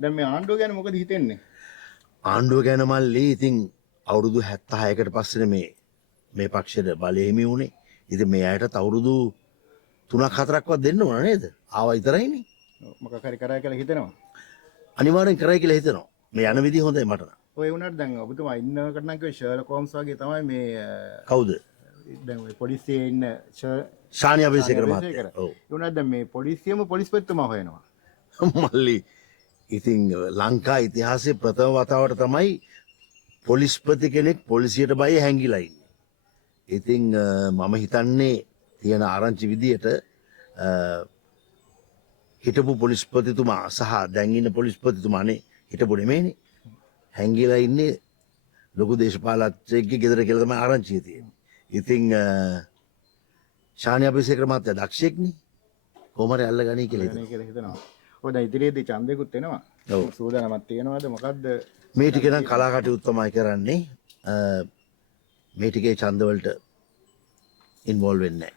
දැන් මේ ආණ්ඩුව ගැන මොකද හිතෙන්නේ? ආණ්ඩුව ගැන මල්ලි ඉතින් අවුරුදු 76කට පස්සේ මේ පක්ෂයට බලය හිමි වුණේ. ඉතින් මේ අයට අවුරුදු 3-4ක්වත් දෙන්න ඕන නේද? ආවා විතරයිනේ. මොකක් හරි කරා කියලා හිතෙනවා. අනිවාර්යෙන් කරයි කියලා හිතනවා. මේ යන විදිහ හොඳයි මට නම්. ඔය වුණාට දැන් ඔබතුමා ඉන්නකට නම් කිව්වේ ෂර්ලොක් හෝම්ස් වගේ තමයි මේ කවුද? දැන් ඔය පොලිසියේ ඉන්න ශානි අබේසේකර මහත්තයා. ඔව්. ඒ වුණාට දැන් මේ පොලිසියම පොලිස්පතිතුමා හොයනවා. මල්ලි ඉතින් ලංකා ඉතිහාසයේ ප්‍රථම වතාවට තමයි පොලිස්පති කෙනෙක් පොලිසියට බය හැංගිලා ඉන්නේ. ඉතින් මම හිතන්නේ තියෙන ආරංචි විදියට හිටපු පොලිස්පතිතුමා සහ දැන් ඉන්න පොලිස්පතිතුමානේ හිටපු නෙමෙයිනේ. හැංගිලා ඉන්නේ ලොකු දේශපාලකයෙක්ගේ ගෙදර කියලා තමයි ආරංචිය තියෙන්නේ. ඉතින් ශානි අබේසේකර මහත්තයා දක්ෂයෙක්නේ. කොහොම හරි අල්ලගනී කියලා හිතනවා. කියලා හිතනවා. ඔය දැන් ඉදිරියේදී ඡන්දෙකුත් එනවා. ඔව්. සූදානමක් තියෙනවද මොකද්ද? මේ ටික නම් කලා කටයුතු තමයි කරන්නේ. මේ ටිකේ ඡන්ද වලට ඉන්වෝල්ව් වෙන්නේ නැහැ.